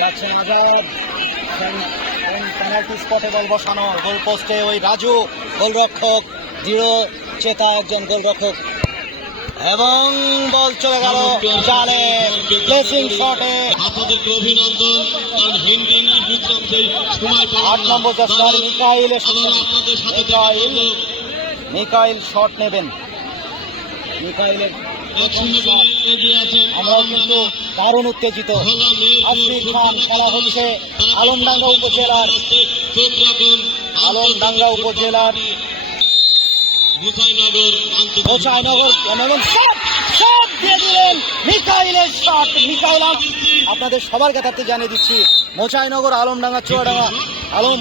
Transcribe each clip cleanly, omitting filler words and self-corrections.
যাচ্ছেন আজাদ, পেনাল্টি স্পটে বল বসানো, গোল পোস্টে ওই রাজু গোলরক্ষক, দৃঢ় চেতা একজন গোলরক্ষক, এবং বল চলে গেল জালে, প্লেসিং শটে। আপনাদেরকে অভিনন্দন, কারণ হিন্দি ইংলিশ বুঝলাম সেই সময় 8 নম্বর জার্সি মিকাইল এসেছেন। আপনাদের সাথে মিকাইল শট নেবেন। মিকাইলের আমরাও কিন্তু দারুণ উত্তেজিত। আসমির খান, খেলা হচ্ছে আলমডাঙ্গা উপজেলার মোচাইনগর, শট দিয়ে দিলেন মিকাইলের শট। মিকাইল আপনাদের সবার কাছে জানিয়ে দিচ্ছি, মোচাইনগর আলমডাঙ্গা চুয়াডাঙ্গা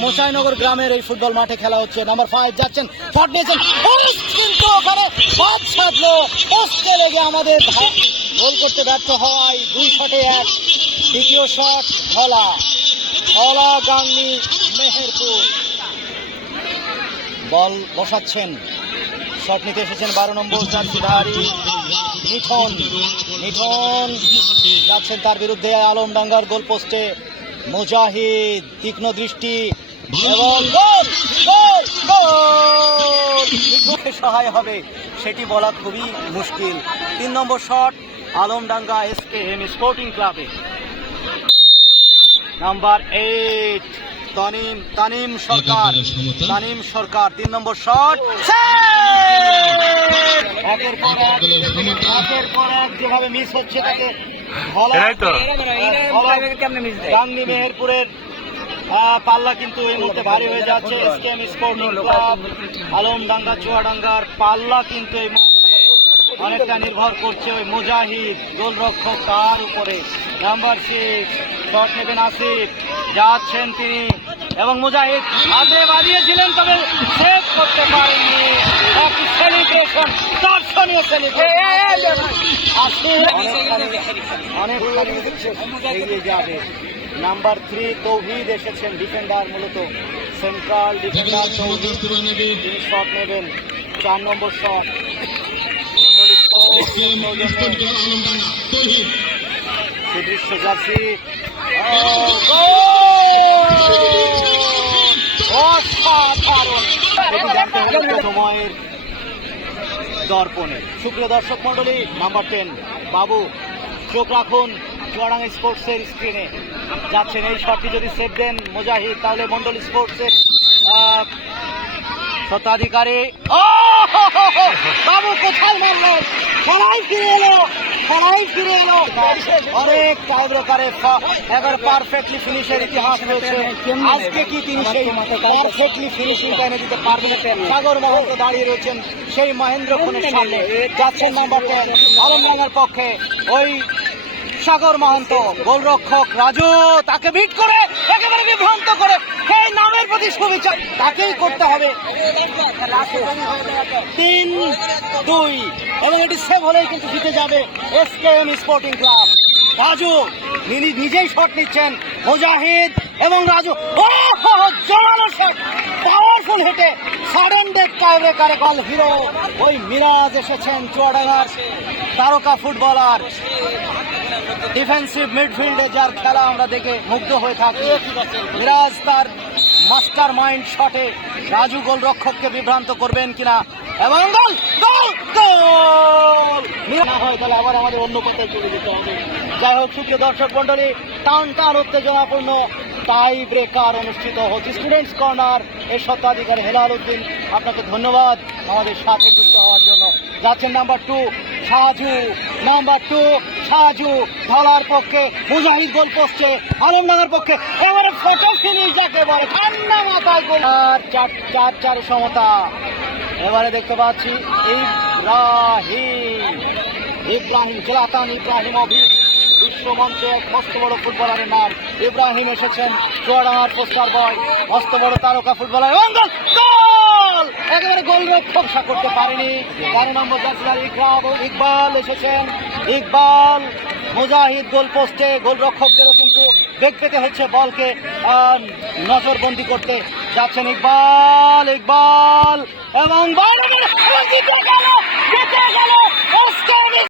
মোচাইনগর গ্রামের এই ফুটবল মাঠে খেলা হচ্ছে। নাম্বার 5 যাচ্ছেন, শট নিয়েছেন, কিন্তু ওখানে বাদ সাধলো, পোস্টে লেগে আমাদের গোল করতে ব্যর্থ হয়। 2 শটে 1। দ্বিতীয় শট ধলা গাংনি মেহেরপুর, বল বসাচ্ছেন, শট নিতে এসেছেন 12 নম্বর জার্সিধারী নিঠন যাচ্ছেন তার বিরুদ্ধে। আলমডাঙ্গার গোল পোস্টে মুজাহিদ, তীক্ষ্ণ দৃষ্টি এবং সহায় হবে সেটি বলা খুবই মুশকিল। 3 নম্বর শট আলমডাঙ্গা এসকেএম স্পোর্টিং ক্লাবে। নাম্বার 8 তানিম সরকার 3 নম্বর শট, একের পর এক যেভাবে মিস হচ্ছে তাকে গাংনী মেহেরপুরের পাল্লা কিন্তু এই মুহূর্তে ভারী হয়ে যাচ্ছে। এসকেএম স্পোর্টিং ক্লাব আলমডাঙ্গা চুয়াডাঙ্গার পাল্লা কিন্তু এই মুহূর্তে অনেকটা নির্ভর করছে ওই মুজাহিদ গোলরক্ষক তার উপরে। নাম্বার 6 শট নেবেন আসিফ, যাচ্ছেন তিনি, এবং মুজাহিদ হাতে বাড়িয়েছিলেন তবে সেভ করতে পারেননি। একটি সেলিব্রেশন, দর্শনীয় সেলিব্রেশন, এগিয়ে যাবে। নাম্বার 3 তৌহিদ এসেছেন, ডিফেন্ডার, মূলত সেন্ট্রাল ডিফেন্ডার তৌহিদ, তিনি শট নেবেন। 4 নম্বর শট সুদৃশ্য জার্সি, সময়ের দর্পণে। সুপ্রিয় দর্শক মন্ডলী, নাম্বার 10 বাবু, চোখ রাখুন চুয়াডাঙ্গা স্পোর্টসের স্ক্রিনে। যাচ্ছেন, এই শটটি যদি সেভ দেন মুজাহিদ, তাহলে মন্ডল স্পোর্টসের স্বত্বাধিকারী। বাবু কোথায় মারলেন, খেলাই ফিরে এলো। অনেক টাইব্রেকারে এবার পারফেক্টলি ফিনিশের ইতিহাস রয়েছে। আজকে কি তিনি সেই পারফেক্টলি ফিনিশিংটা এনে দিতে পারবেন? সাগর মহন্ত দাঁড়িয়ে রয়েছেন সেই মহেন্দ্র খুনের সামনে। যাচ্ছেন নাম্বার 10 আলমডাঙ্গার পক্ষে ওই সাগর মহন্ত, গোলরক্ষক রাজু তাকে বিট করে একেবারে বিভ্রান্ত করে এই নামের প্রতি শুভেচ্ছা তাকেই করতে হবে। 3-2 এবং এটি সেভ হলেই কিন্তু জিতে যাবে এসকেএম স্পোর্টিং ক্লাব। রাজু নিজেই শট নিচ্ছেন, মুজাহিদ এবং রাজু, জোরালো শট, পাওয়ারফুল হেটে সাডেন ডেথ টাইব্রেকারে গোল হিরো ওই মিরাজ এসেছেন, চুয়াডাঙ্গার তারকা ফুটবলার, ডিফেন্সিভ মিডফিল্ডে যার খেলা আমরা দেখে মুগ্ধ হয়ে থাকি। মিরাজ তার মাস্টার মাইন্ড শটে রাজু গোলরক্ষককে বিভ্রান্ত করবেন কিনা, এবং গোল না হয় তাহলে আবার আমাদের অন্য কোথায় চলে যেতে হবে। যাই হোক, সুপ্রিয় দর্শক মন্ডলী, টান উত্তেজনাপূর্ণ টাই ব্রেকার অনুষ্ঠিত হচ্ছে। স্টুডেন্টস কর্নার এর স্বত্বাধিকারী হেলাল উদ্দিন, আপনাকে ধন্যবাদ আমাদের সাথে যুক্ত হওয়ার জন্য। যাচ্ছেন নাম্বার 2 সাজু ধলার পক্ষে, মুজাহিদ গোল পোস্টে, আলমডাঙ্গার পক্ষে এবারে ফটো ফিনিশ যাকে বলে, ঠান্ডা মাথায় গোল। 4-4 সমতা। এবারে দেখতে পাচ্ছি ইব্রাহিম জলাতান ইব্রাহিমোভিচ, বিশ্বমঞ্চে এক মস্ত বড় ফুটবলারের নাম ইব্রাহিম এসেছেন, চুয়াডাঙ্গার পোস্টার বয়, মস্ত বড় তারকা ফুটবলার, এবং গোল একেবারে গোলরক্ষক করতে পারেনি। 12 নম্বর জার্সিধারী ইকবাল এসেছেন, ইকবাল মুজাহিদ গোল পোস্টে, গোলরক্ষকদেরও কিন্তু বেগ পেতে হচ্ছে বলকে নজরবন্দি করতে। যাচ্ছেন ইকবাল এবং জিতে গেল